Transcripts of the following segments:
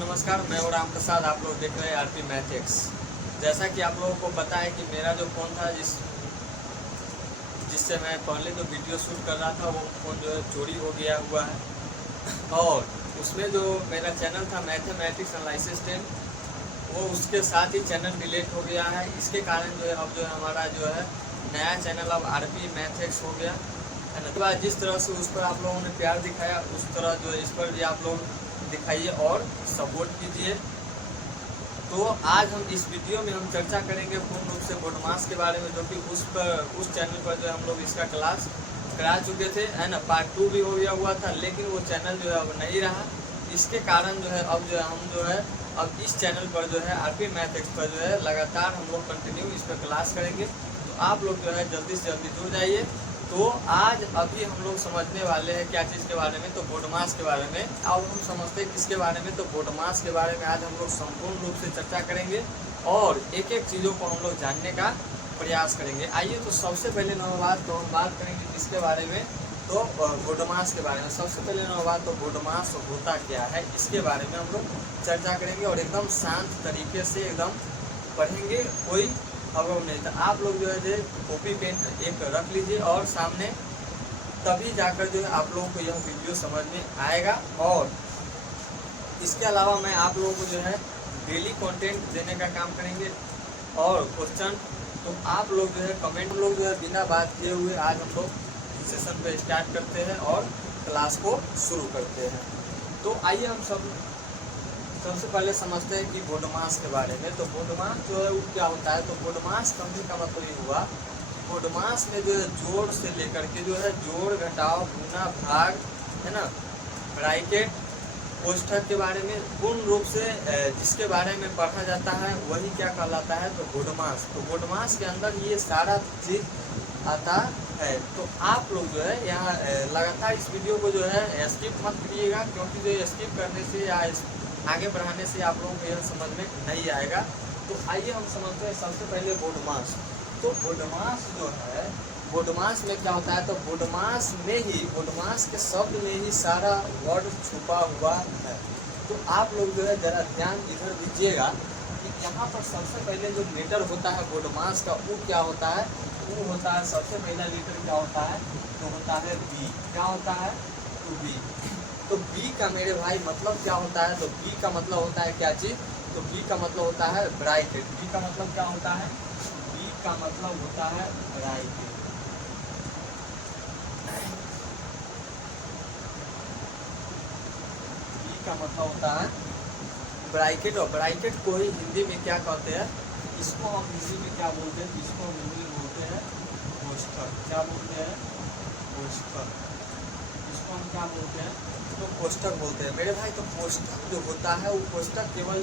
नमस्कार, मैं और राम प्रसाद। आप लोग देख रहे हैं आरपी मैथ्स। जैसा कि आप लोगों को पता है कि मेरा जो फ़ोन था जिससे मैं पहले जो वीडियो शूट कर रहा था, वो फ़ोन जो है चोरी हो गया हुआ है। और उसमें जो मेरा चैनल था मैथमेटिक्स एनालिसिस 10, वो उसके साथ ही चैनल डिलीट हो गया है। इसके कारण जो है अब जो है हमारा जो है नया चैनल अब आरपी मैथ्स हो गया है ना। तो जिस तरह से उस पर आप लोगों ने प्यार दिखाया, उस तरह जो इस पर भी आप लोग दिखाइए और सपोर्ट कीजिए। तो आज हम इस वीडियो में हम चर्चा करेंगे पूर्ण रूप से बोडमास के बारे में, जो कि उस चैनल पर जो है हम लोग इसका क्लास करा चुके थे, है ना। पार्ट 2 भी हो गया हुआ था, लेकिन वो चैनल जो है अब नहीं रहा। इसके कारण जो है अब जो है हम जो है अब इस चैनल पर जो है आरपी मैथ्स पर जो है लगातार हम लोग कंटिन्यू इस पर क्लास करेंगे। तो आप लोग जो है जल्दी से जल्दी जुड़ जाइए। तो आज अभी हम लोग समझने वाले हैं क्या चीज़ के बारे में, तो बोडमास के बारे में। अब हम समझते हैं किसके बारे में, तो बोडमास के बारे में आज हम लोग संपूर्ण रूप से चर्चा करेंगे और एक एक चीज़ों को हम लोग जानने का प्रयास करेंगे। आइए, तो सबसे पहले नंबर हम बात करेंगे किसके बारे में, तो बोडमास के बारे में। सबसे पहले नंबर तो बोडमास होता क्या है, इसके बारे में हम लोग चर्चा करेंगे और एकदम शांत तरीके से एकदम पढ़ेंगे। कोई अवगम नहीं था। आप लोग जो है कॉपी पेन एक रख लीजिए और सामने, तभी जाकर जो है आप लोगों को यह वीडियो समझ में आएगा। और इसके अलावा मैं आप लोगों को जो है डेली कंटेंट देने का काम करेंगे और क्वेश्चन तो आप लोग जो है कमेंट लोग जो है बिना बात किए हुए आज हम लोग सेशन पे स्टार्ट करते हैं और क्लास को शुरू करते हैं। तो आइए हम सबसे पहले समझते हैं कि बोडमास के बारे में। तो बोडमास जो है वो क्या होता है, तो बोडमास कहने का मतलब ये हुआ, बोडमास में जो है जोड़ से लेकर के जो है जोड़, घटाव, गुना, भाग, है ना, ब्रैकेट, कोष्ठक के बारे में पूर्ण रूप से जिसके बारे में पढ़ा जाता है वही क्या कहलाता है, तो बोडमास। तो बोडमास के अंदर ये सारा चीज आता है। तो आप लोग जो है यहाँ लगातार इस वीडियो को जो है स्किप मत करिएगा, क्योंकि जो स्किप करने से या आगे बढ़ाने से आप लोगों को यह समझ में नहीं आएगा। तो आइए हम समझते हैं सबसे पहले बोडमास। तो बोडमास जो है, बोडमास में क्या होता है, तो बोडमास में ही, बोडमास के शब्द में ही सारा वर्ड छुपा हुआ है। तो आप लोग जो है जरा ध्यान इधर दीजिएगा कि यहाँ पर सबसे पहले जो लेटर होता है बोडमास का, वो क्या होता है, वो होता है सबसे पहला लेटर क्या होता है, तो होता है बी। क्या होता है, तो बी। तो बी का मेरे भाई मतलब क्या होता है, तो बी का मतलब होता है क्या चीज, तो बी का मतलब होता है ब्रैकेट। बी का मतलब क्या होता है, बी का मतलब होता है ब्रैकेट। बी का मतलब होता है ब्रैकेट। और ब्रैकेट को ही हिंदी में क्या कहते हैं, इसको हम हिंदी में क्या बोलते हैं, इसको हम हिंदी में बोलते हैं कोष्ठक। क्या बोलते हैं, कोष्ठक। इसको हम क्या बोलते हैं, तो कोष्ठक बोलते हैं मेरे भाई। तो कोष्ठक जो होता है वो कोष्ठक केवल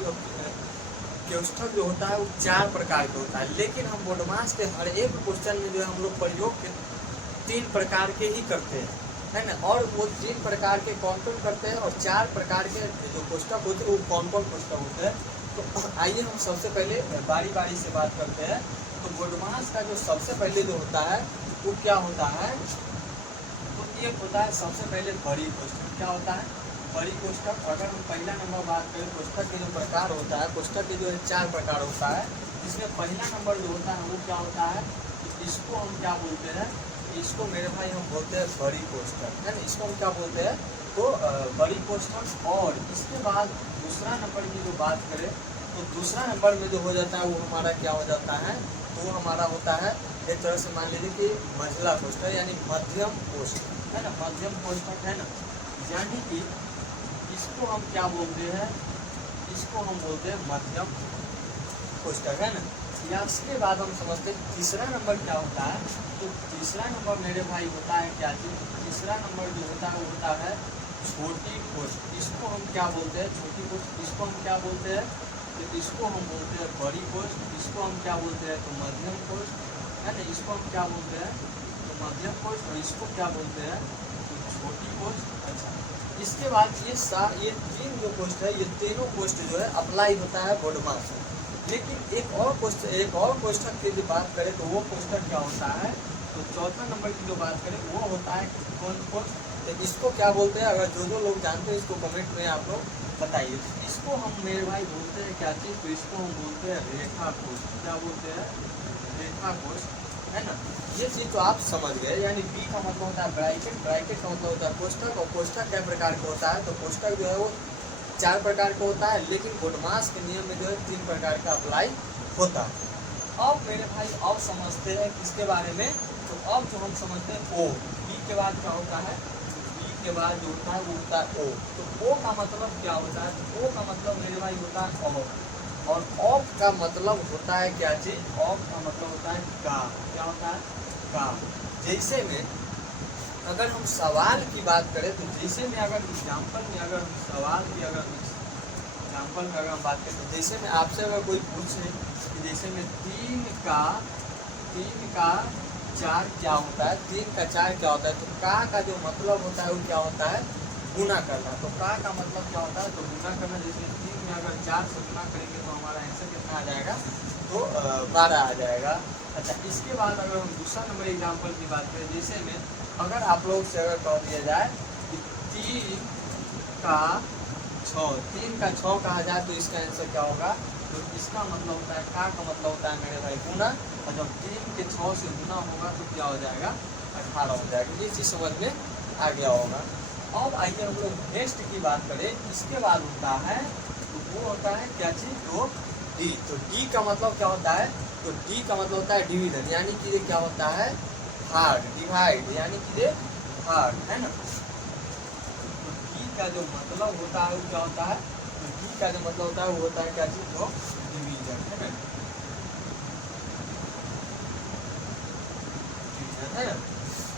कोष्ठक जो होता है वो 4 प्रकार के होता है, लेकिन हम बोडमास के हर एक क्वेश्चन में जो है हम लोग प्रयोग 3 प्रकार के ही करते हैं, है ना। और वो 3 प्रकार के कौन कौन करते हैं और 4 प्रकार के जो कोष्ठक होते हैं वो कौन कौन कोष्ठक होते हैं। तो आइए हम सबसे पहले बारी बारी से बात करते हैं। तो बोडमास का जो सबसे पहले जो होता है वो क्या होता है, तो एक होता है सबसे पहले बड़ी कोष्ठक। क्या होता है, बड़ी कोष्ठक। अगर हम पहला नंबर बात करें, कोष्ठक के जो प्रकार होता है, कोष्ठक के जो है 4 प्रकार होता है, जिसमें पहला नंबर जो होता है वो क्या होता है, तो इसको हम क्या बोलते हैं, इसको मेरे भाई हम बोलते हैं बड़ी कोष्ठक, है ना। इसको हम क्या बोलते हैं, तो बड़ी कोष्ठक। और इसके बाद दूसरा नंबर की जो बात करें, तो दूसरा नंबर में जो हो जाता है वो हमारा क्या हो जाता है, तो वो हमारा होता है एक तरह से मान लीजिए कि मझला कोष्ठक, यानी मध्यम कोष्ठक, है ना, मध्यम कोष्ठक, है ना। यानी कि इसको हम क्या बोलते हैं, इसको हम बोलते हैं मध्यम कोष्ठक, है ना। या इसके बाद हम समझते हैं तीसरा नंबर क्या होता है, तो तीसरा नंबर मेरे भाई होता है क्या चीज, तीसरा नंबर जो होता है वो होता है छोटी कोष्ठक। इसको हम क्या बोलते हैं, छोटी कोष्ठक। इसको हम क्या बोलते हैं, तो इसको हम बोलते हैं बड़ी कोष्ठक। इसको हम क्या बोलते हैं, तो मध्यम कोष्ठक, है ना। इसको हम क्या बोलते हैं, तो मध्यम कोष्ठक। और इसको क्या बोलते हैं, तो छोटी कोष्ठक। अच्छा, इसके बाद ये 3 जो कोष्ठ है, ये तीनों कोष्ठ जो है अप्लाई होता है बोडमास। लेकिन एक और कोष्ठक की जो बात करें, तो वो कोष्ठक क्या होता है, तो चौथा नंबर की जो बात करें वो होता है कौन कोष्ठ, तो इसको क्या बोलते हैं, अगर जो लोग जानते हैं इसको कमेंट में आप लोग बताइए। इसको हम मेरे भाई बोलते हैं क्या चीज़, तो इसको हम बोलते हैं रेखा कोष। क्या बोलते हैं? रेखा कोष, है ना। ये चीज़ तो आप समझ गए। यानी बी का मतलब होता है ब्रैकेट, ब्रैकेट का मतलब होता है कोष्ठक, और कोष्ठक क्या प्रकार का होता है, तो कोष्ठक जो है वो 4 प्रकार का होता है, लेकिन गुणमास के नियम में जो है 3 प्रकार का अप्लाई होता है। अब मेरे भाई अब समझते हैं किसके बारे में, तो अब जो हम समझते हैं ओ, बी के बाद क्या होता है, बी के बाद जो होता है वो होता है ओ। तो ओ का मतलब क्या होता है, तो ओ का मतलब मेरे भाई होता है और ऑफ का मतलब होता है क्या चीज, ऑफ का मतलब होता है का। क्या होता है? का। जैसे में अगर हम सवाल की बात करें, तो जैसे में अगर एग्जाम्पल में अगर हम सवाल की अगर एग्जाम्पल में अगर हम बात करें, तो जैसे में आपसे अगर कोई पूछे कि जैसे में 3 का 4 क्या होता है, 3 का 4 क्या होता है, तो का जो मतलब होता है वो क्या होता है, गुना करना। तो का मतलब क्या होता है, तो गुना करना। जैसे 3 में अगर 4 से गुना करेंगे तो हमारा आंसर कितना आ जाएगा, तो 12 आ जाएगा। अच्छा, इसके बाद अगर हम दूसरा नंबर एग्जाम्पल की बात करें, जैसे में अगर आप लोग से अगर कह दिया जाए कि 3 का 6 कहा जाए, तो इसका आंसर क्या होगा, तो इसका मतलब होता है का मतलब होता है मेरे भाई गुना, और जब 3 के 6 से गुना होगा तो क्या हो जाएगा, 18 हो जाएगा। ये चीज़ समझ में आ गया होगा। अब आइए हम लोग नेक्स्ट की बात करें। इसके बाद होता है, तो वो होता है क्या चीज़, तो डी। तो डी का मतलब क्या होता है, तो डी का मतलब होता है डिवीजन, यानी कि ये क्या होता है, भाग, डिवाइड, यानी कि ये भाग, है ना। तो डी का जो मतलब होता है वो क्या होता है, तो डी का जो मतलब होता है वो होता है क्या चीज, तो डिवीजन, है ना। डिवीजन, है ना।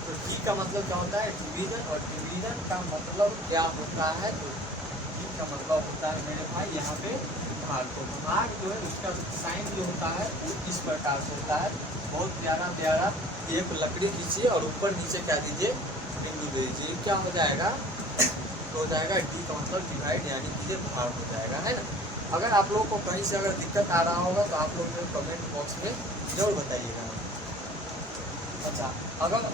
तो डी का मतलब क्या होता है, डिवीजन, और डिवीजन का मतलब क्या होता है, तो डी का मतलब होता है मेरे भाई यहाँ पे भाग। तो भाग जो है उसका साइन जो होता है वो इस प्रकार से होता है, बहुत प्यारा प्यारा। एक लकड़ी खींचिए और ऊपर नीचे क्या दीजिए, बिंदु दे दीजिए, क्या हो जाएगा, तो हो जाएगा डी का मतलब डिवाइड, यानी कि ये भाग हो जाएगा, है ना। अगर आप लोगों को कहीं से अगर दिक्कत आ रहा होगा तो आप लोग कमेंट बॉक्स में जरूर बताइएगा। अच्छा, अगर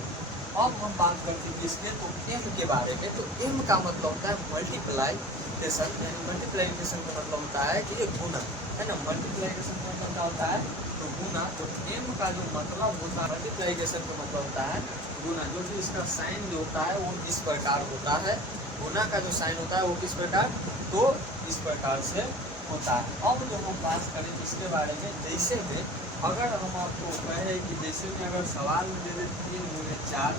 अब हम बात करते हैं किसके, तो एम के बारे में। तो एम का मतलब होता है मल्टीप्लाइकेशन, यानी मल्टीप्लाइकेशन का मतलब होता है कि ये गुना, है ना। मल्टीप्लाइकेशन का मतलब क्या होता है, तो गुना। तो एम का जो मतलब होता है मल्टीप्लाइकेशन का मतलब होता है गुना, जो कि इसका साइन जो होता है वो इस प्रकार होता है। गुना का जो साइन होता है वो किस प्रकार, तो इस प्रकार से होता है। अब जो हम बात करें इसके बारे में, जैसे में अगर हम आपको कहें कि जैसे में अगर सवाल में दे दे 3 गुने 4,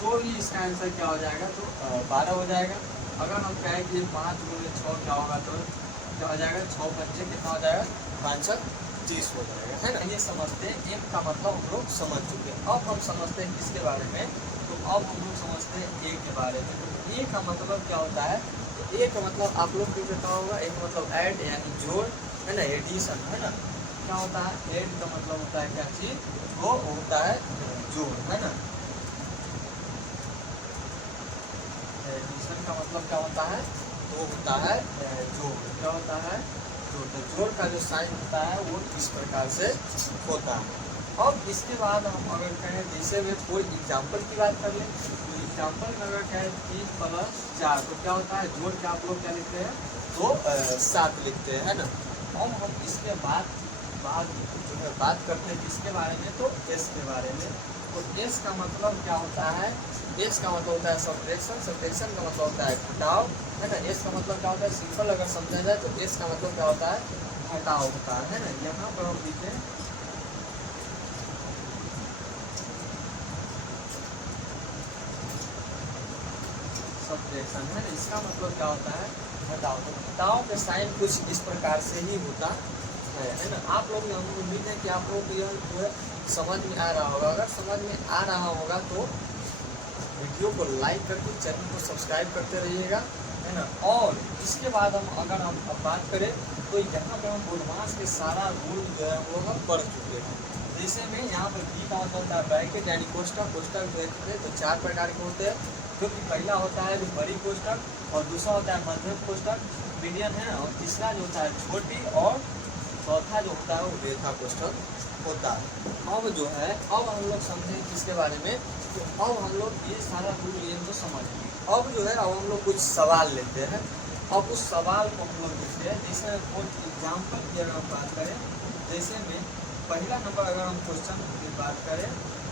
तो ही इसका आंसर क्या हो जाएगा, तो 12 हो जाएगा। अगर हम कहें कि 5 गुने 6 क्या होगा, तो क्या हो जाएगा, 6 पंचे कितना हो जाएगा, 5 30 हो जाएगा, है ना। ये समझते हैं एम का मतलब हम लोग समझ चुके हैं। अब हम समझते हैं किसके बारे में, तो अब हम लोग समझते हैं ए के बारे में। तो ए का मतलब क्या होता है, तो ए का मतलब आप लोग को पता होगा, एक मतलब ऐड यानी जोड़, है ना, एडिशन, है ना। क्या होता है, ऐड का मतलब होता है क्या चीज, वो होता है जोड़, है ना। एडिशन का मतलब क्या होता है, तो होता है जोड़। क्या होता है, जोड़। तो जोड़ का जो साइन होता है वो इस प्रकार से होता है। अब इसके बाद हम अगर कहें, जैसे में कोई एग्जाम्पल की बात कर लें, तो एग्जाम्पल में अगर कहें 3 + 4, तो क्या होता है, जोड़ के आप लोग क्या लिखते हैं, तो 7 लिखते हैं, है ना। अब हम इसके बाद जो है बात करते हैं किसके बारे में, तो एस के बारे में। तो एस का मतलब क्या होता है, एस का मतलब होता है सब्ट्रैक्शन, सब्ट्रैक्शन का मतलब होता है घटाव, है ना। एस का मतलब क्या होता है, सिंपल अगर समझा जाए तो एस का मतलब क्या होता है, घटाव होता है ना। यहाँ पर हम लिखे सब्ट्रैक्शन, है ना। इसका मतलब क्या होता है, घटाव। तो घटाव के साइन कुछ इस प्रकार से ही होता है ना। आप लोग हम उम्मीद है कि आप लोग यह जो है समझ में आ रहा होगा। अगर समझ में आ रहा होगा तो वीडियो को लाइक करके चैनल को सब्सक्राइब करते रहिएगा, है ना। और इसके बाद अगर हम अब बात करें, तो यहाँ पर हम गुणमास के सारा रूल जो है वो हम पढ़ चुके हैं। जैसे में यहाँ पर बी का मतलब होता है ब्रैकेट, यानी कोष्ठक। कोष्ठक देखते तो 4 प्रकार के होते हैं, जो कि पहला होता है जो बड़ी कोष्ठक, और दूसरा होता है मध्यम कोष्ठक, मीडियम, है, और तीसरा जो होता है छोटी, और चौथा जो होता है वो रेखा कोष्ठक होता है। अब जो है अब हम लोग समझें किसके बारे में, तो अब हम लोग ये सारा रूल ये तो समझ गए। अब जो है अब हम लोग कुछ सवाल लेते हैं। अब उस सवाल को हम लोग देखते हैं। जैसे एग्जाम्पल की अगर हम बात करें, जैसे में पहला नंबर अगर हम क्वेश्चन की बात करें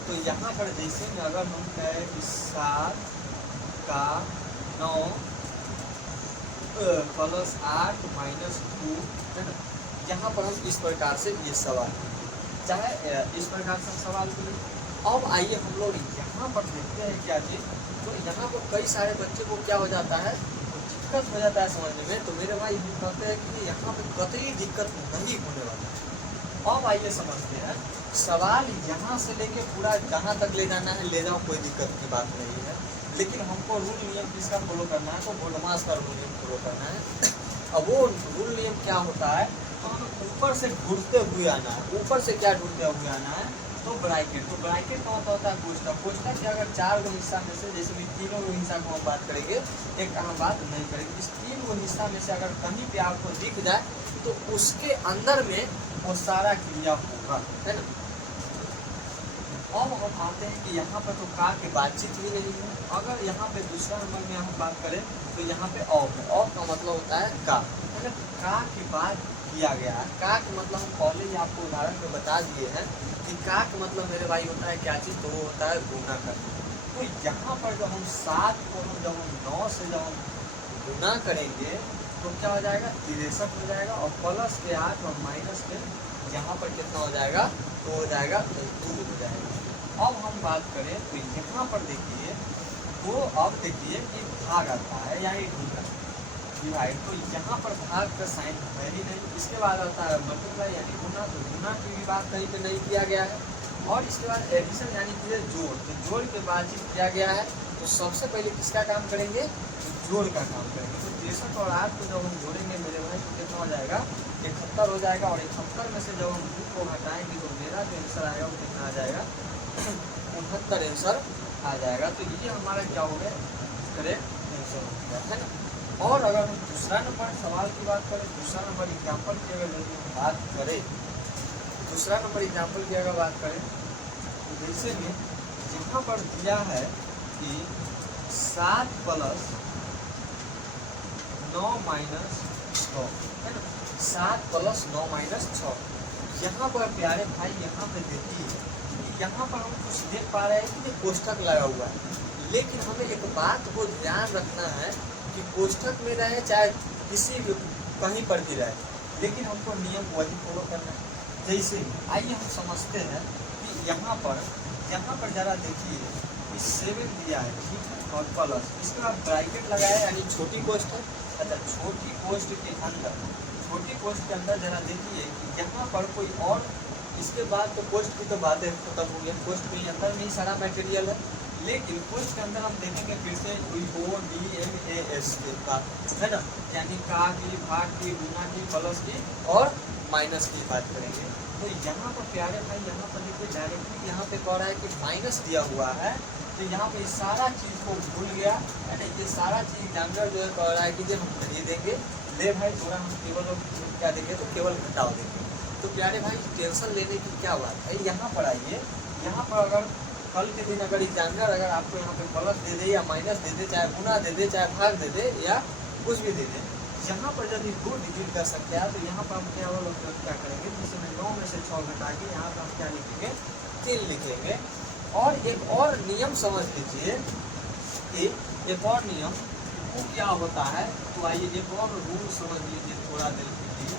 तो यहाँ पर जैसे में अगर हम कहें कि 7 का 9 प्लस 8 माइनस 2 है ना, यहाँ पर हम इस प्रकार से ये सवाल चाहे इस प्रकार से हम सवाल करें। अब आइए हम लोग यहाँ पर देखते हैं क्या चीज़। तो यहाँ पर कई सारे बच्चे को क्या हो जाता है, दिक्कत हो जाता है समझने में। तो मेरे भाई हम कहते हैं कि यहाँ पे कतई दिक्कत नहीं होने वाला है। अब आइए समझते हैं, सवाल यहाँ से लेके पूरा जहाँ तक ले जाना है ले जाओ, कोई दिक्कत की बात नहीं है। लेकिन हमको रूल नियम किसका फॉलो करना है, तो बोर्डमास का रूल नियम फॉलो करना है। अब वो रूल नियम क्या होता है, तो हमें ऊपर से ढूंढते हुए आना है। ऊपर से क्या ढूंढते हुए आना है, तो ब्रैकेट। तो ब्रैकेट का होता है कोष्ठक। कोष्ठक के अगर 4 गो हिस्सा में से, जैसे कि 3 गो हिस्सा को हम बात करेंगे, एक हम बात नहीं करेंगे। इस 3 गो हिस्सा में से अगर कहीं पे आपको दिख जाए तो उसके अंदर में वो सारा क्रिया होगा, है ना। अब हम आते हैं कि यहाँ पर तो का की बातचीत भी नहीं है। अगर यहाँ पे दूसरा नंबर में हम बात करें तो यहाँ पे ऑफ है। ऑफ का मतलब होता है का, है ना। का की बात किया गया है। का के मतलब हम पहले ही आपको उदाहरण में बता दिए हैं कि का का मतलब मेरे भाई होता है क्या चीज़, तो वो होता है गुना करना। तो यहाँ पर जब हम 7 को जब हम 9 से जब हम गुना करेंगे तो क्या हो जाएगा, 63 हो जाएगा। और प्लस के 8 और माइनस के यहाँ पर कितना हो जाएगा, तो हो जाएगा 2 हो जाएगा। अब हम बात करें तो यहाँ पर देखिए, तो अब देखिए कि भाग आता है या डिवाइड। तो यहाँ पर भाग का साइन है ही नहीं। इसके बाद आता है मल्टीप्लाई यानी गुना। तो गुना की भी बात कहीं पे नहीं किया गया है। और इसके बाद एडिशन यानी कि जोड़। तो जोड़ के बातचीत किया गया है। तो सबसे पहले किसका काम करेंगे, जोड़ का काम करेंगे। तो 63 और 8 को जब हम जोड़ेंगे मेरे भाई तो कितना हो जाएगा, 71 हो जाएगा। और 71 में से जब हम 2 को हटाएंगे तो मेरा जो आंसर आएगा वो कितना आ जाएगा, 69 आंसर आ जाएगा। तो ये हमारा क्या हो गया, करेक्ट आंसर हो गया, है ना। और अगर हम दूसरा नंबर सवाल की बात करें, दूसरा नंबर एग्जाम्पल की अगर बात करें, दूसरा नंबर एग्जाम्पल की अगर बात करें तो जैसे में यहाँ पर दिया है कि 7 प्लस 9 माइनस 6, है ना। 7 प्लस 9 माइनस 6। यहाँ पर प्यारे भाई यहाँ पे देखिए, यहाँ पर हम कुछ देख पा रहे हैं कि कोष्ठक लगा हुआ है। लेकिन हमें एक बात को ध्यान रखना है कि कोष्ठक में रहे चाहे किसी भी कहीं पर भी रहे, लेकिन हमको नियम वही फॉलो करना है। जैसे आइए हम समझते हैं कि यहाँ पर जरा देखिए, इस 7 दिया है, ठीक है, और प्लस इसके बाद ब्रैकेट लगाया यानी छोटी कोष्ठक। अच्छा, छोटी कोष्ठ के अंदर, छोटी कोष्ठ के अंदर जरा देखिए कि यहाँ पर कोई और, इसके बाद तो कोष्ठ की तो बातें खत्म हो गई। कोष्ठ के अंदर में ही सारा मटेरियल है। लेकिन कोष्ठ के अंदर हम देखेंगे फिर से ODMAS के बात, है ना, यानी का की, भाग की, गुना की, प्लस की और माइनस की बात करेंगे। तो यहाँ पर प्यारे भाई यहाँ पर देखिए डायरेक्टली यहाँ पे कह रहा है कि माइनस दिया हुआ है। तो यहाँ पे सारा चीज़ को भूल गया, है ना। ये सारा चीज़ एग्जामिनर जो है कह रहा है कि ये हम नहीं देंगे, ले भाई थोड़ा हम केवल क्या देंगे, तो केवल घटाव देंगे। तो प्यारे भाई टेंशन लेने की क्या बात है। यहाँ पर आइए, यहाँ पर अगर कल के दिन अगर एग्जामिनर अगर आपको यहाँ पे प्लस दे दे या माइनस दे दे, चाहे गुना दे दे, चाहे भाग दे दे या कुछ भी दे दे, यहाँ पर यदि 2 डिजिट का संख्या है तो यहाँ पर हम क्या करेंगे, जिसमें 9 में से 6 घटा के यहाँ पर हम क्या लिखेंगे, 3 लिखेंगे। और एक और नियम समझ लीजिए कि एक और नियम वो क्या होता है। तो आइए एक और रूल समझ लीजिए, थोड़ा देर के लिए,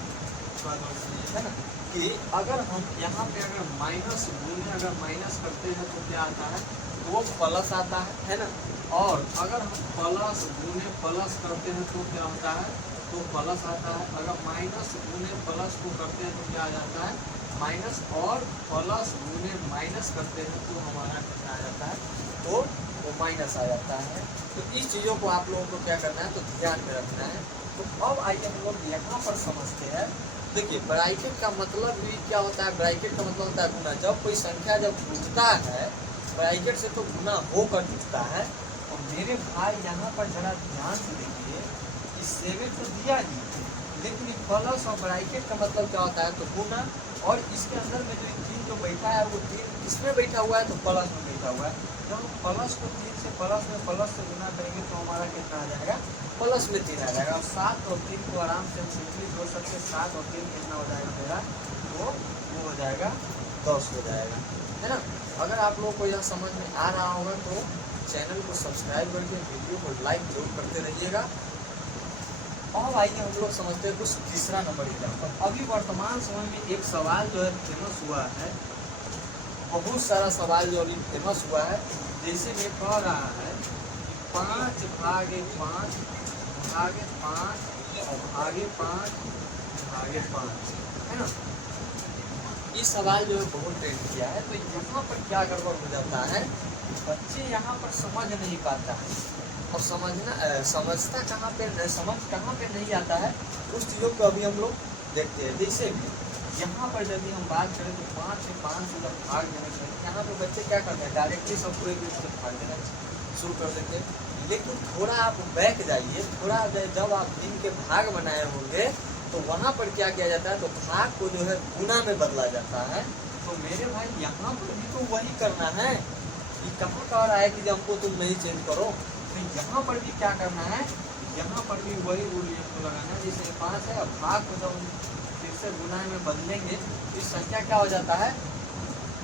है ना, कि अगर हम यहाँ पे अगर माइनस गुने अगर माइनस करते हैं तो क्या आता है, वो प्लस आता है ना। और अगर हम प्लस गुने प्लस करते हैं तो क्या होता है, तो प्लस आता है। अगर माइनस गुने प्लस को करते हैं तो क्या आ जाता है, माइनस। और प्लस गुने माइनस करते हैं तो हमारा कितना आ जाता है, तो वो माइनस आ जाता है। तो इस चीज़ों को आप लोगों को क्या करना है, तो ध्यान में रखना है। तो अब आइए हम लोग यहाँ पर समझते हैं। देखिए ब्रैकेट का मतलब भी क्या होता है, ब्रैकेट का मतलब होता है गुना। जब कोई संख्या जब जुड़ता है ब्रैकेट से तो गुना होकर जुड़ता है। और मेरे भाई यहाँ पर जरा ध्यान से देखिए, इस 7 तो दिया ही, लेकिन प्लस और ब्रैकेट का मतलब क्या होता है, तो गुना। और इसके अंदर में जो 3 जो बैठा है वो 3 किसमें बैठा हुआ है, तो प्लस में बैठा हुआ है। जब हम प्लस को 3 से प्लस में गुना करेंगे तो हमारा कितना आ जाएगा, प्लस में 3 आ जाएगा। और 7 और 3 को आराम से हम सिंपली जोड़ सकते हैं। 7 और 3 कितना हो जाएगा मेरा, तो वो हो जाएगा 10 हो जाएगा, है ना। अगर आप लोग को यह समझ में आ रहा होगा तो चैनल को सब्सक्राइब करके वीडियो को लाइक जरूर करते रहिएगा। अब आइए हम लोग समझते हैं कुछ तीसरा नंबर एग्जाम्पल। अभी वर्तमान समय में एक सवाल जो है फेमस हुआ है, बहुत सारा सवाल जो अभी फेमस हुआ है, जैसे मैं कह रहा है 5 भागे 5 भागे 5 भागे 5 भागे 5, है ना। इस सवाल जो है बहुत ट्रेंड किया है। तो यहाँ पर क्या गड़बड़ हो जाता है, बच्चे यहाँ पर समझ नहीं पाता है, और समझता कहाँ पे, समझ कहाँ पे नहीं आता है, उस चीज़ों को अभी हम लोग देखते हैं। जैसे कि यहाँ पर यदि हम बात करें तो 5 से 5 से जब भाग देना चाहिए, यहाँ पे बच्चे क्या करते हैं, डायरेक्टली सब पूरे ग्रुप से भाग देना शुरू कर देते हैं। लेकिन थोड़ा आप बैक जाइए, थोड़ा जब आप दिन के भाग बनाए होंगे तो वहाँ पर क्या किया जाता है, तो भाग को जो है गुना में बदला जाता है। तो मेरे भाई यहाँ पर भी तो वही करना है, कि कहाँ कह रहा है कि हमको तुम नहीं चेंज करो, तो यहाँ पर भी क्या करना है, यहाँ पर भी वही रूल को लगाना है। जैसे 5 है, भाग को जब फिर से गुना में बदलेंगे तो इस संख्या क्या हो जाता है,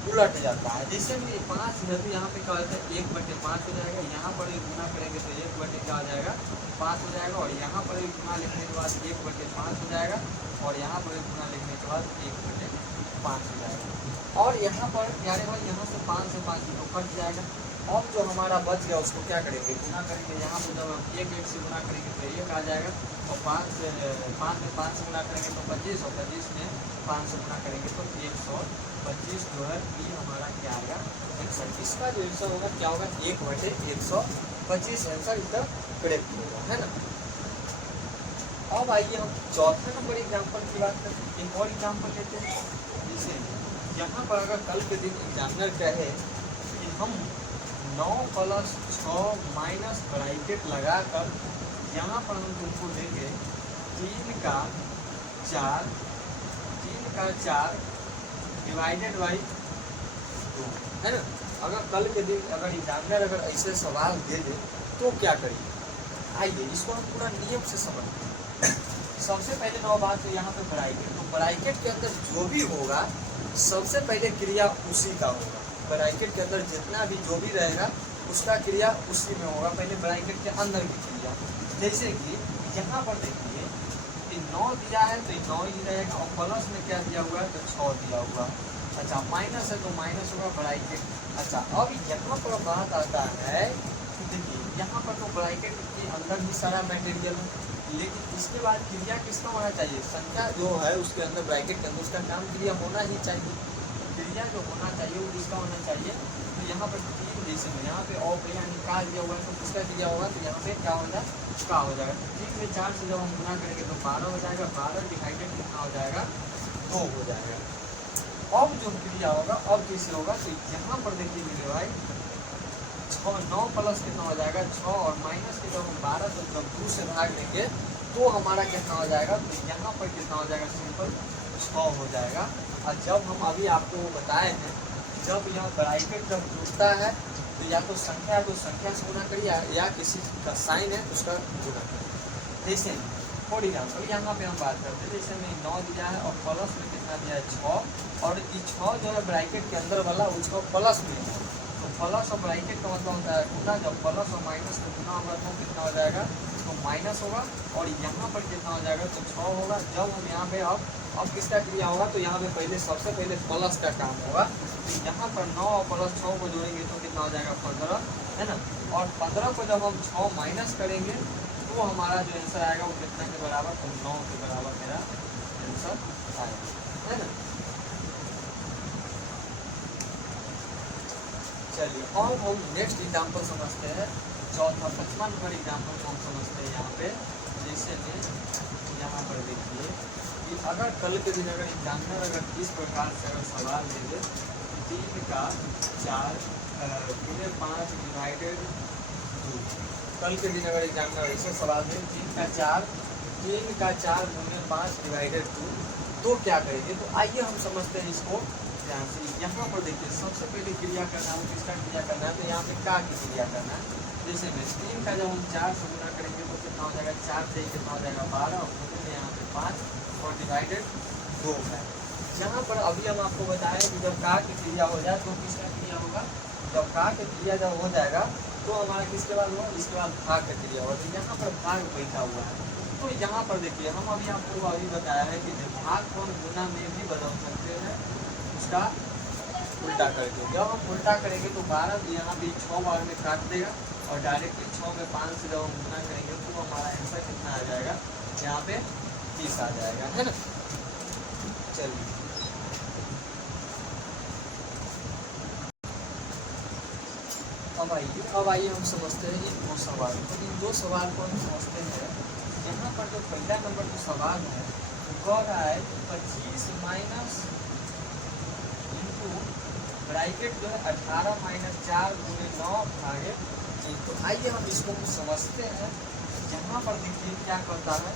उलट जाता है। जैसे कि 5 है तो यहाँ पे क्या होता है 1/5 हो जाएगा, यहाँ पर एक गुना करेंगे तो 1 क्या हो जाएगा 5 हो जाएगा, और यहाँ पर एक गुना लिखने के बाद 1/5 हो जाएगा, और यहाँ पर एक गुना लिखने के बाद 1/5 हो जाएगा। और यहाँ पर प्यारे भाई यहाँ से 5 से 5 तो कट जाएगा। अब जो हमारा बच गया उसको क्या करेंगे, गुना करेंगे। यहाँ पर जब हम 1 से गुना करेंगे तो 1 आ जाएगा, और 5 में 5 से गुना करेंगे तो 25, और 25 में 5 से गुना करेंगे तो 125 जो है ये हमारा क्या आएगा 160। इसका जो आंसर होगा क्या होगा 1/125 आंसर इसका करेक्ट होगा, है ना। अब आइए हम चौथा नंबर एग्जाम्पल की बात करते हैं। एक और एग्जाम्पल लेते हैं। जैसे यहाँ पर अगर कल के दिन एग्जामिनर कहे कि हम 9 + 6 माइनस ब्रैकेट लगाकर यहाँ पर हम तुमको देंगे 3 का 4 डिवाइडेड बाई 2, है ना। अगर कल के दिन अगर एग्जामिनर अगर ऐसे सवाल दे दे तो क्या करिए, आइए इसको हम पूरा नियम से समझते हैं। सबसे पहले 9 बात तो यहाँ पे ब्रैकेट, तो ब्रैकेट के अंदर जो भी होगा सबसे पहले क्रिया उसी का होगा। ब्रैकेट के अंदर जितना भी जो भी रहेगा उसका क्रिया उसी में होगा, पहले ब्रैकेट के अंदर की क्रिया। जैसे कि यहाँ पर देखिए कि 9 दिया है तो 9 ही रहेगा, और प्लस में क्या दिया हुआ है तो 6 दिया हुआ। अच्छा माइनस है तो माइनस होगा ब्रैकेट। अच्छा अब यहाँ पर बात आता है कि देखिए यहाँ पर तो ब्रैकेट के अंदर ही सारा मटेरियल है, लेकिन इसके बाद क्रिया किसका होना चाहिए, संख्या जो है उसके अंदर ब्रैकेट के अंदर उसका नाम क्रिया होना ही चाहिए। क्रिया जो होना चाहिए वो किसका होना चाहिए, तो यहाँ पर 3 जैसे में यहाँ पे ऑफ यानी का दिया हुआ है तो किसका क्रिया होगा, तो यहाँ पे क्या हो जाएगा का हो जाएगा। 3 में 4 से जब हम गुना करेंगे तो 12 हो जाएगा, 12 डिवाइडेड कितना हो जाएगा 2 हो जाएगा। अब जो क्रिया होगा अब कैसे होगा, तो यहाँ पर देखिए मेरे भाई 9 प्लस कितना हो जाएगा 6, और माइनस के जब हम 12 से जब 2 से भाग लेंगे तो हमारा कितना हो जाएगा, तो यहाँ पर कितना हो जाएगा सिंपल 6 हो जाएगा। और जब हम अभी आपको बताए हैं जब यह ब्रैकेट जब जुड़ता है तो या तो संख्या से गुना करिए, या किसी का साइन है उसका गुना करिए। जैसे फॉर एग्जाम्पल यहाँ पे हम बात करते हैं, जैसे में 9 दिया है और प्लस में कितना दिया है 6, और ये 6 जो है ब्रैकेट के अंदर वाला उसको प्लस में है, तो प्लस और ब्रैकेट का मतलब होता है गुना। जब प्लस और माइनस में गुना होगा तो कितना हो जाएगा, तो माइनस होगा, और यहाँ पर कितना हो जाएगा तो 6 होगा। जब हम यहाँ पे अब किसका क्रिया होगा, तो यहाँ पे पहले सबसे पहले प्लस का काम होगा। तो यहाँ पर 9 और प्लस 6 को जोड़ेंगे तो कितना हो जाएगा 15, है ना। और 15 को जब हम 6 माइनस करेंगे तो हमारा जो आंसर आएगा वो कितना के बराबर, तो 9 के बराबर मेरा आंसर आएगा, है ना। चलिए अब हम नेक्स्ट एग्जाम्पल समझते हैं। चौथा 5वां नंबर एग्जाम्पल को हम समझते हैं यहाँ पे। जैसे में यहाँ पर देखिए कि अगर कल के दिन अगर एग्जामिनर अगर इस प्रकार से अगर सवाल दे दे 3 का 4 गुने 5 डिवाइडेड 2, कल के दिन अगर एग्जामिनर ऐसे सवाल दे 3 का 4 गुने 5 डिवाइडेड 2 तो क्या करेंगे, तो आइए हम समझते हैं इसको ध्यान से यहाँ पर देखिए सबसे पहले क्रिया करना है, किसका क्रिया करना है, तो यहाँ पे का की क्रिया करना है। जैसे में 3 का जब हम 4 से गुना करेंगे तो कितना हो जाएगा, 4 से कितना हो जाएगा 12, और यहाँ पे 5 और डिवाइडेड 2 है। यहाँ पर अभी हम आपको बताएं कि जब का की क्रिया हो जाए तो किसका क्रिया होगा, जब का की क्रिया जब हो जाएगा तो हमारा किसके बाद होगा, इसके बाद भाग का क्रिया होगा। तो यहाँ पर भाग बैठा हुआ है, तो यहाँ पर देखिए हम अभी आपको अभी बताया है कि भाग को हम गुना में भी बदल सकते हैं, उसका उल्टा करके। जब हम उल्टा करेंगे तो 12 यहाँ पे 6 बार में काट देगा और डायरेक्टली 6 में 5 से जब हम गुना करेंगे तो हमारा आंसर कितना आ जाएगा, यहाँ पे 30 आ जाएगा, है ना। चलिए अब आइए हम समझते हैं इन 2 सवाल को। इन 2 सवाल को हम समझते हैं। यहाँ पर जो पहला नंबर जो सवाल है वो कह रहा है 25 माइनस इंटू ब्रैकेट जो है 18 माइनस 4 गुने 9 भागे 3। तो आइए हम इसको कुछ समझते हैं। यहाँ पर देखिए क्या करता है,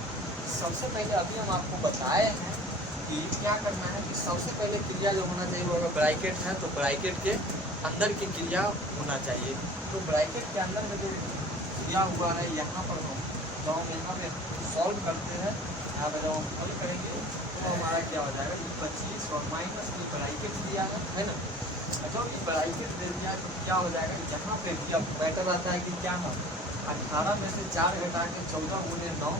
सबसे पहले अभी हम आपको बताए हैं कि क्या करना है कि सबसे पहले क्रिया जो होना चाहिए वो अगर ब्रैकेट है तो ब्रैकेट के अंदर की क्रिया होना चाहिए। तो ब्रैकेट के अंदर में जो क्रिया हुआ है यहाँ पर हम यहाँ पे सॉल्व करते हैं, यहाँ पे जब हम हल करेंगे तो हमारा क्या हो जाएगा, 25 और माइनस में ब्रैकेट दिया है ना। जब ये ब्रैकेट दे दिया तो क्या हो जाएगा, यहाँ पे भी अब मैटर आता है कि क्या हम 18 में से 4 घटा के 14 गुने 9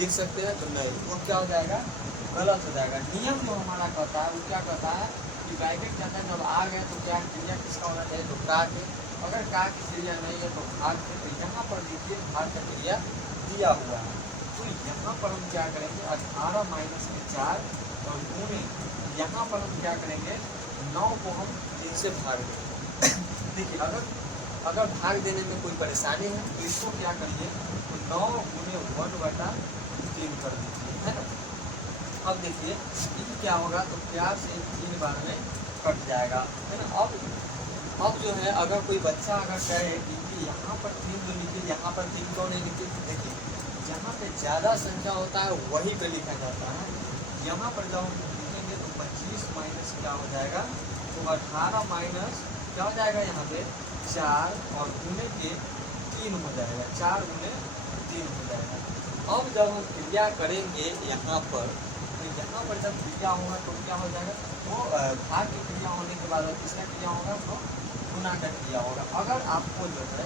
लिख सकते हैं, तो नहीं, वो क्या हो जाएगा, गलत हो जाएगा। नियम जो हमारा कहता है वो क्या कहता है कि ब्रैकेट के अंदर जब आ गए तो क्या क्रिया किसका होना चाहिए, तो का के। अगर का की क्रिया नहीं है तो भाग के। तो यहाँ पर देखिए भाग का क्रिया दिया हुआ है, तो यहाँ पर हम क्या करेंगे 18 माइनस में 4 और गुणे यहाँ पर हम क्या करेंगे 9 को हम 3 से भाग देंगे। देखिए अगर भाग देने में कोई परेशानी है तो इसको क्या करिए, तो 9 गुणे 1/3 कर दीजिए, है ना। अब देखिए ये क्या होगा, तो 4 से 3 बार में कट जाएगा, है ना। अब जो है अगर कोई बच्चा अगर कहे कि यहाँ पर 3 तो लिखिए, यहाँ पर 3 क्यों नहीं लिखिए, देखिए जहाँ पे ज़्यादा संख्या होता है वहीं पे लिखा जाता है। यहाँ पर जब हम लिखेंगे तो 25 माइनस क्या हो जाएगा, तो 18 माइनस क्या हो जाएगा, यहाँ पे 4 और गुने के 3 हो जाएगा, 4 गुने 3 हो जाएगा। अब जब हम क्रिया करेंगे यहाँ पर, तो यहाँ पर जब क्रिया होगा तो क्या हो जाएगा, वो भाग की क्रिया होने के बाद किसका क्रिया होगा, तो गुना का क्रिया होगा। अगर आपको जो है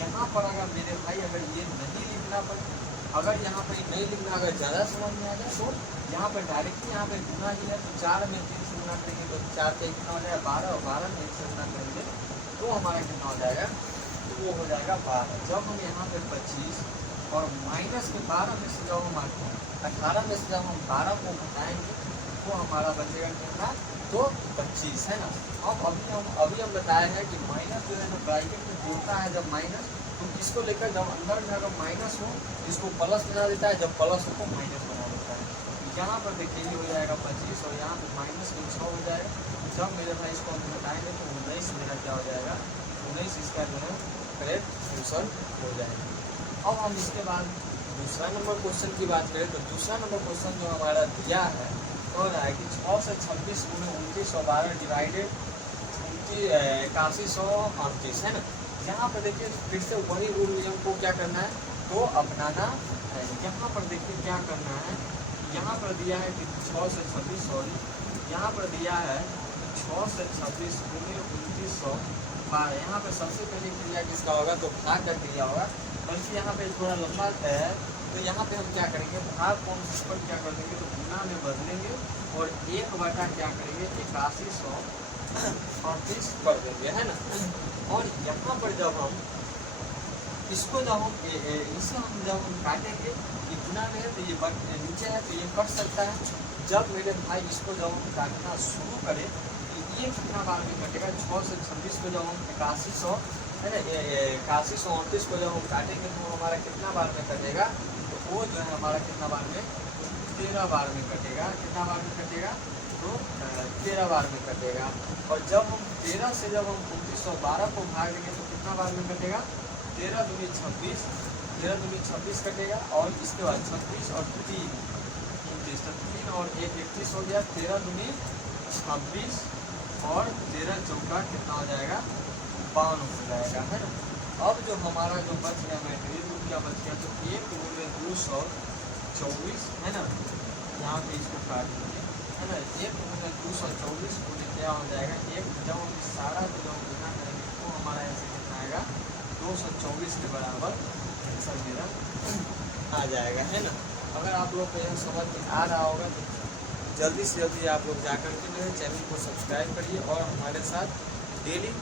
यहाँ पर अगर मेरे भाई अगर ये नहीं लिखना पर, अगर यहाँ पर नहीं लिखना, अगर ज़्यादा समझ में आ जाए तो यहाँ पर डायरेक्टली यहाँ पे गुना ही है, तो 4 में 3 से गुना करेंगे तो 4 से कितना हो जाएगा 12, और 12 में 1 से गुना करेंगे तो हमारा कितना हो जाएगा, तो वो हो जाएगा 12। जब हम यहाँ पे 25 और माइनस के 12 में से जब हम 18 में से जब हम 12 को घटाएंगे तो हमारा बचेगा कितना, तो 25, है ना। अब अभी हम बताए हैं कि माइनस जो है ना ब्रैकेट में जोड़ता है जब माइनस, तो किसको लेकर जब अंदर में अगर माइनस हो इसको प्लस बना देता है, जब प्लस हो तो माइनस बना देता है। यहाँ पर देखिए हो जाएगा 25 और यहाँ पर माइनस में 6 हो जाएगा। जब मेरे भाई इसको हम बताएंगे तो 19 मेरा क्या हो जाएगा, 19 इसका जो है करेक्ट आंसर हो जाएगा। अब हम इसके बाद दूसरा नंबर क्वेश्चन की बात करें तो दूसरा नंबर क्वेश्चन जो हमारा दिया है कह रहा है कि 6 से 26 गुणे 2912 डिवाइडेड 8138, है ना। यहाँ पर देखिए फिर से वही रूल नियम को क्या करना है, तो अपनाना है। यहाँ पर देखिए क्या करना है, यहाँ पर दिया है कि 6 से 26, सॉरी यहाँ पर दिया है 6 से 26 गुणे 2912। यहाँ पर सबसे पहले क्रिया किसका होगा, तो भाग का क्रिया होगा, बल्कि यहाँ पे थोड़ा लंबा है। तो यहाँ पे हम क्या करेंगे, भाग को हम पर क्या कर देंगे, तो गुना में बदलेंगे और 1/क्या करेंगे 8138 कर देंगे, है ना। और यहाँ पर जब हम इसको जब हम इसे हम जब हम काटेंगे, ये गुना में है तो ये नीचे है तो ये कट सकता है। जब मेरे भाई इसको जब हम काटना शुरू करें तो ये कितना बार में कटेगा, 6 से 26 को जब हम 8100 है ना, 8138 को जब हम काटेंगे तो हमारा कितना बार में कटेगा, तो वो जो है हमारा कितना बार में 13 बार में कटेगा। कितना बार में कटेगा, तो 13 बार में कटेगा। और जब हम 13 से जब हम 2912 को भाग देंगे तो कितना बार में कटेगा, 13 दूनी 26, 13 दूनी 26 कटेगा। और इसके बाद 36 और 3 29, तो 3 और 1 31 हो गया, 13 दूनी 26 और 13 चौका कितना हो जाएगा 52 हो जाएगा, है ना। अब जो हमारा जो बच गया मैट्रिक्स वो क्या बच गया, तो 1 गुणे 224 है ना, यहाँ पे इसको काट दीजिए, है ना। 1 गुणे 224 गुणे क्या हो जाएगा 1, जब हम सारा को जब गुना करेंगे तो हमारा ऐसे कितना आएगा 224 के बराबर आंसर मेरा आ जाएगा, है ना। अगर आप लोग को यह समझ में आ रहा होगा तो जल्दी से जल्दी आप लोग जाकर के जो है चैनल को सब्सक्राइब करिए और हमारे साथ डेली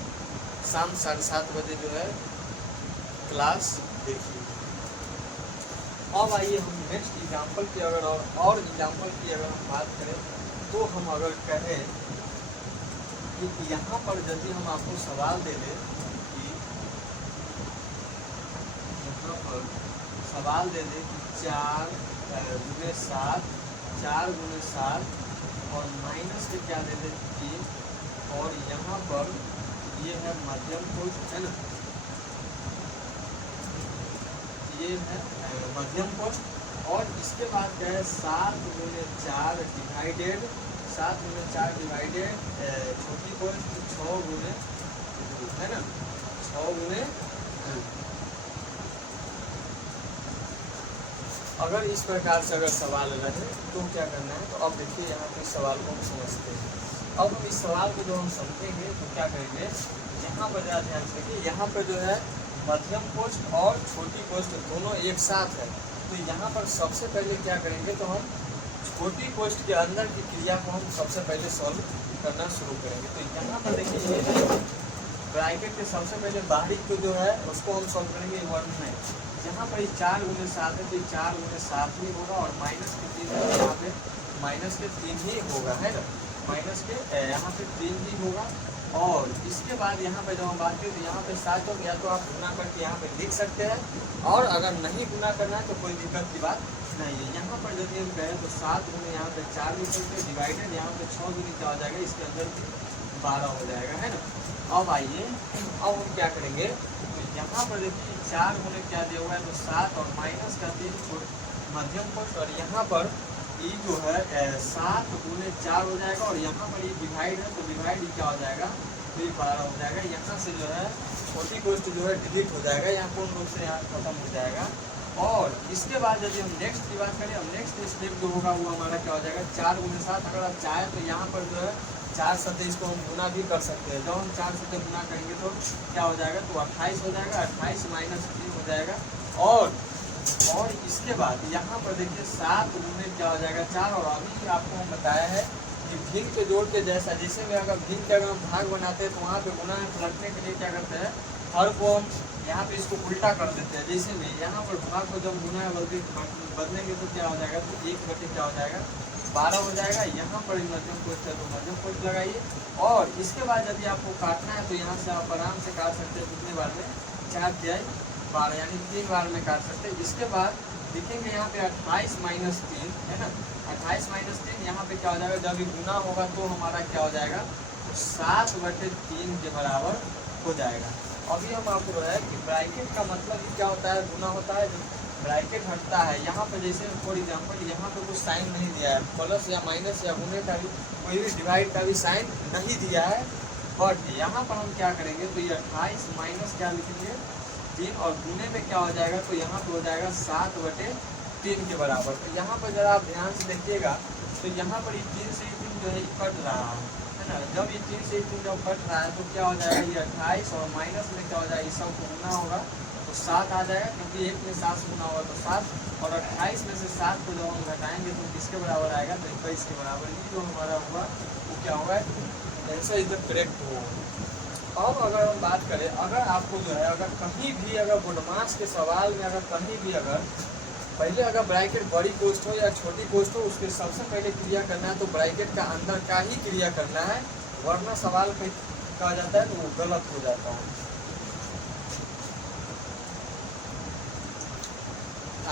शाम 7:30 बजे जो है क्लास देखिए। अब आइए हम नेक्स्ट एग्जाम्पल की अगर और एग्जाम्पल की अगर हम बात करें तो हम अगर कहें कि यहाँ पर यदि हम आपको सवाल दे दें कि यहाँ पर सवाल दे दें कि 4 गुणे 7 4 गुणे 7 और माइनस के क्या दे दें 3 और यहाँ पर ये है मध्यम कोष्ठ, है ना, ये है मध्यम कोष्ठ और इसके बाद क्या है 7 गुणे 4 डिवाइडेड 7 गुणे 4 डिवाइडेड छोटी कोष्ठ 6 गुणे 2, है ना, 6 गुणे 2। अगर इस प्रकार से अगर सवाल रहे तो क्या करना है, तो अब देखिए यहाँ पे सवाल को हम समझते हैं। अब हम इस सवाल को जो हम समझेंगे तो क्या करेंगे, यहाँ पर ज़रा ध्यान से देखिए, यहाँ पर जो है मध्यम कोष्ठ और छोटी कोष्ठ दोनों एक साथ है। तो यहाँ पर सबसे पहले क्या करेंगे, तो हम छोटी कोष्ठ के अंदर की क्रिया को हम सबसे पहले सॉल्व करना शुरू करेंगे। तो यहाँ पर देखिए ये ब्रैकेट के सबसे पहले बाहरी को जो है उसको हम सॉल्व करेंगे 1 में। यहाँ पर 4 गुणे 7 है तो 4 गुणे 7 ही होगा और माइनस के 3 यहाँ पे माइनस के 3 ही होगा, है ना, माइनस के यहाँ पे 3 ही होगा। और इसके बाद यहाँ पे जब हम बात करें तो यहाँ पे 7 हो गया तो आप गुना करके यहाँ पे लिख सकते हैं और अगर नहीं गुना करना है तो कोई दिक्कत की बात नहीं है। यहाँ पर यदि हम कहें तो 7 गुणे यहाँ पे 4 लिख सकते डिवाइडेड यहाँ पे 6 गुने क्या हो जाएगा, इसके अंदर 12 हो जाएगा, है ना। अब आइए अब हम क्या करेंगे, तो यहाँ पर देखिए 4 गुणे क्या दिया हुआ है तो 7 और माइनस का 3 मध्यम कोष्ठ और यहाँ पर ये जो है 7 गुणे 4 हो जाएगा और यहाँ पर ये डिवाइड है तो डिवाइड क्या हो जाएगा फिर 12 हो जाएगा। यहाँ से जो है छोटी कोष्ठ जो है डिलीट हो जाएगा, यहाँ पूर्ण रूप से यहाँ खत्म हो जाएगा। और इसके बाद यदि हम नेक्स्ट की बात करें, अब नेक्स्ट स्टेप जो होगा वो हमारा क्या हो जाएगा 4 गुणे 7। अगर आप चाहें तो यहाँ पर जो है 4 सतह इसको हम गुना भी कर सकते हैं। जब हम 4 सतह गुना करेंगे तो क्या हो जाएगा, तो 28 हो जाएगा, 28 माइनस 3 हो जाएगा। और इसके बाद यहाँ पर देखिए 7 गुणे क्या हो जाएगा 4 और अभी आपको हम बताया है कि भिन्न के जोड़ के जैसा, जैसे में अगर भिन्न के अगर हम भाग बनाते हैं तो वहाँ पे गुना में पलटने के लिए क्या करते हैं, हर को हम यहाँ पे इसको उल्टा कर देते हैं। जैसे में यहाँ पर भाग को जब गुना बदलेंगे तो क्या हो जाएगा, तो 1 क्या हो जाएगा 12 हो जाएगा। यहाँ पर मध्यम कोष्ठ है तो मध्यम कोष्ठ लगाइए और इसके बाद यदि आपको काटना है तो यहाँ से आप आराम से काट सकते हैं कितने बार में, 4 तिहाई 12 यानी 3 बार में काट सकते हैं। इसके बाद देखेंगे यहाँ पे 28 माइनस 3 है ना, 28 माइनस 3 यहाँ पे क्या हो जाएगा, जब ये गुना होगा तो हमारा क्या हो जाएगा 7/3 के बराबर हो जाएगा। अभी हम आपको बताया कि ब्रैकेट का मतलब क्या होता है, गुना होता है, ब्रैकेट हटता है। यहाँ पे जैसे फॉर एग्जांपल यहाँ पे कुछ साइन नहीं दिया है, प्लस या माइनस या गुने का भी कोई भी डिवाइड का भी साइन नहीं दिया है, बट यहाँ पर हम क्या करेंगे तो ये 28 माइनस क्या लिखेंगे 3 और गुने में क्या हो जाएगा, तो यहाँ पे हो जाएगा 7/3 के बराबर। तो यहाँ पर जरा आप ध्यान से देखिएगा तो यहाँ पर ये 3 से 3 जो है कट रहा है ना, जब ये 3 से 3 जब कट रहा है तो क्या हो जाएगा, ये 28 और माइनस में क्या हो जाएगा, इस सब को गुना होगा तो 7 आ जाएगा, क्योंकि 1 में 7 गुना होगा तो 7 और 28 में से 7 को जब हम घटाएंगे तो किसके बराबर आएगा, तो 21 के बराबर। ये जो हमारा हुआ वो क्या होगा, आंसर इज द करेक्ट हो। अब अगर हम बात करें, अगर आपको जो है अगर कहीं भी अगर बोडमास के सवाल में अगर कहीं भी अगर पहले अगर ब्रैकेट बड़ी कोष्ठ हो या छोटी कोष्ठ हो उसके सबसे पहले क्रिया करना है तो ब्रैकेट का अंदर का ही क्रिया करना है, वरना सवाल पे कहा जाता है तो वो गलत हो जाता है।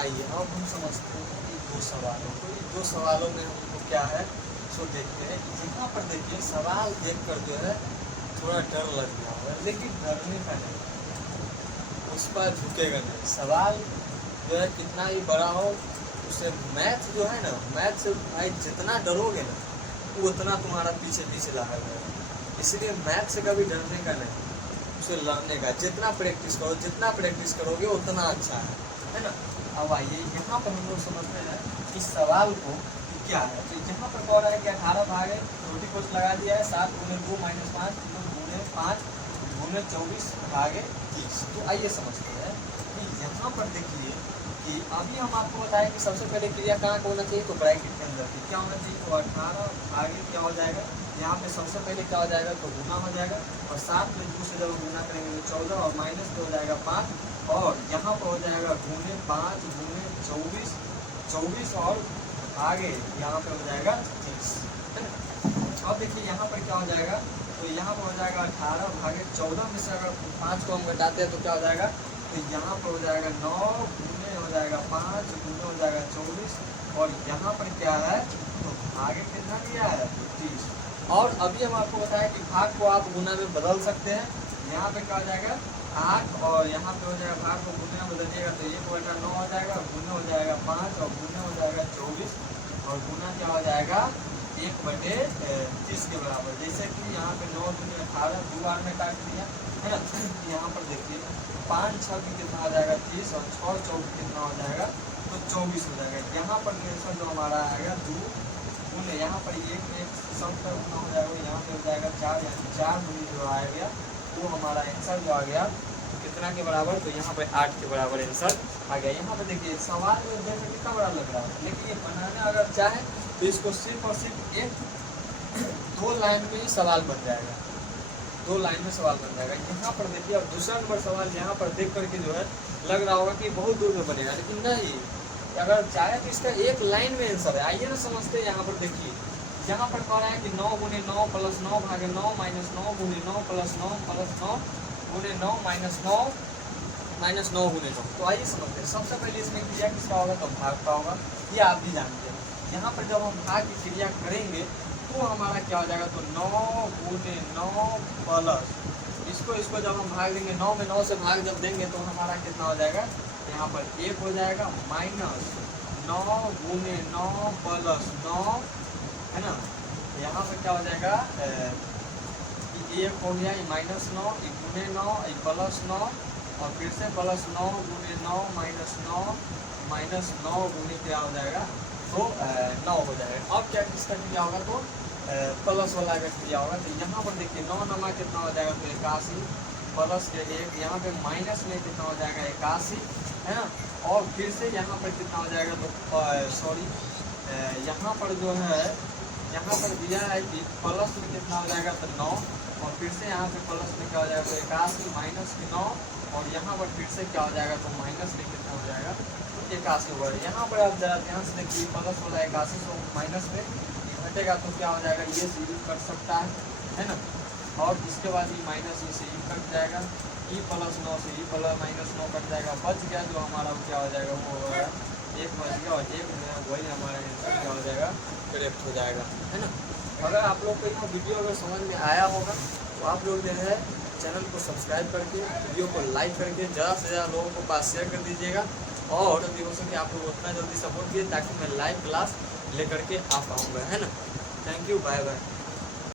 आइए अब हम समझते हैं कि 2 सवालों को, 2 सवालों में हमको क्या है सो देखते हैं। यहाँ पर देखिए सवाल देखकर जो है थोड़ा डर लग गया होगा, लेकिन डरने का नहीं, उस पर झुकेगा नहीं। सवाल जो है कितना ही बड़ा हो उससे मैथ जो है ना, मैथ से भाई जितना डरोगे ना उतना तुम्हारा पीछे पीछे लगा रहेगा। इसलिए मैथ से कभी डरने का नहीं, उसे लड़ने का। जितना प्रैक्टिस करोगे उतना अच्छा है ना। अब आइए यहाँ पर हम लोग समझते हैं इस सवाल को कि क्या है। तो यहाँ पर कह रहा है कि 18 भागे छोटी कोष्ठ लगा दिया है 7 गुने 2 माइनस 5 गुने 5 गुने 24 भागे 30। तो आइए समझते हैं कि यहाँ पर देखिए कि अभी हम आपको बताएं कि सबसे पहले क्रिया कहाँ को होना चाहिए, तो ब्रैकेट के अंदर क्या होना चाहिए। तो 18 भागे क्या हो जाएगा, यहाँ पे सबसे पहले क्या हो जाएगा, तो गुना हो जाएगा, और 7 में 2 से जब गुना करेंगे तो 14 और माइनस हो जाएगा 5, और यहाँ पर हो जाएगा गुने 5 गुने 24 और आगे यहाँ पे हो जाएगा 30, है ना। अब देखिए यहाँ पर क्या हो जाएगा, तो यहाँ पर हो जाएगा 18 भागे 14 में से अगर 5 को हम घटाते हैं तो क्या हो जाएगा, तो यहाँ पर हो जाएगा 9 गुने हो जाएगा 5 गुने हो जाएगा 24, और यहाँ पर क्या है, तो आगे कितना दिया है, 30। और अभी हम आपको बताया कि भाग को आप गुना में बदल सकते हैं। यहाँ पे क्या हो जाएगा 8, और यहाँ पे हो जाएगा भाग को गुना में बदलिएगा तो 1/9 हो जाएगा, गुना हो जाएगा 5 और गुना हो जाएगा 24, और गुना क्या हो जाएगा 1/30 के बराबर। जैसे कि यहाँ पे 9 गुने 18 2 बार में काट दिया, है ना। यहाँ पर देखिए 5 6 की कितना हो जाएगा 30, और 6 4 कितना हो जाएगा, तो 24 हो जाएगा। यहाँ पर आंसर जो हमारा आएगा 2 गुने, यहाँ पर एक सब का गुना हो जाएगा, यहाँ पे हो जाएगा 4, यानी 4 गुने जो आ गया वो हमारा आंसर जो आ गया कितना के बराबर, तो यहाँ पे 8 के बराबर आंसर आ गया। यहाँ पे देखिए सवाल में देखने कितना बड़ा लग रहा है, लेकिन ये बनाने अगर चाहे तो इसको सिर्फ और सिर्फ 2 लाइन में ही सवाल बन जाएगा, 2 लाइन में सवाल बन जाएगा। यहाँ पर देखिए अब दूसरा नंबर सवाल यहाँ पर देख करके जो है लग रहा होगा कि बहुत दूर में बनेगा, लेकिन नहीं, अगर चाहे तो इसका 1 लाइन में आंसर है। आइए ना समझते हैं। यहाँ पर देखिए यहाँ पर कह रहा है कि 9 गुने 9 प्लस 9 भागे 9 माइनस 9 गुने 9 प्लस 9 प्लस 9 गुने 9 माइनस 9 गुने 9। तो आइए समझते हैं। सबसे पहले इसमें क्रिया किसका होगा, तो भाग का होगा, ये आप भी जानते हैं। यहाँ पर जब हम भाग की क्रिया करेंगे तो हमारा क्या हो जाएगा, तो 9 गुने 9 प्लस इसको जब हम भाग देंगे 9 में 9 से भाग जब देंगे तो हमारा कितना हो जाएगा, यहाँ पर 1 हो जाएगा, माइनस 9 गुने 9 प्लस 9, है ना। यहाँ पर क्या हो जाएगा, 1 हो गया, ये माइनस 9, ये गुने 9, ये प्लस 9, और फिर से प्लस 9 गुने 9 माइनस 9 गुने क्या हो जाएगा, तो 9 हो जाएगा। अब क्या किसका क्रिया होगा, तो प्लस वाला का क्रिया होगा। तो यहाँ पर देखिए 9 नमा कितना हो जाएगा, तो 81 प्लस के 1, यहाँ पे माइनस में कितना हो जाएगा 81, है ना। और फिर से यहाँ पर कितना हो जाएगा, तो सॉरी यहाँ पर जो है यहाँ पर दिया है कि प्लस में कितना हो जाएगा, तो 9, और फिर से यहाँ पे प्लस में क्या हो जाएगा, तो 81 माइनस के 9, और यहाँ पर फिर से क्या हो जाएगा, तो माइनस में कितना हो जाएगा, तो 81 होगा। यहाँ पर आप जरा ध्यान से देखिए प्लस वाला 81 तो माइनस में घटेगा तो क्या हो जाएगा, ये से यूज कर सकता है ना। और इसके बाद ये माइनस ये से ये कट जाएगा, ई प्लस 9 से ई प्लस माइनस 9 कट जाएगा, बच गया जो हमारा क्या हो जाएगा, वो होगा 1 बच गया, और 1 वही हमारा आंसर क्या हो जाएगा, करेक्ट हो जाएगा, है ना। अगर आप लोग को यह वीडियो अगर समझ में आया होगा तो आप लोग जो है चैनल को सब्सक्राइब करके वीडियो को लाइक करके ज़्यादा से ज़्यादा लोगों को पास शेयर कर दीजिएगा, और जल्दी हो सके आप लोग उतना जल्दी सपोर्ट कीजिए ताकि मैं लाइव क्लास लेकर के आ पाऊँगा, है ना। Thank you, bye bye.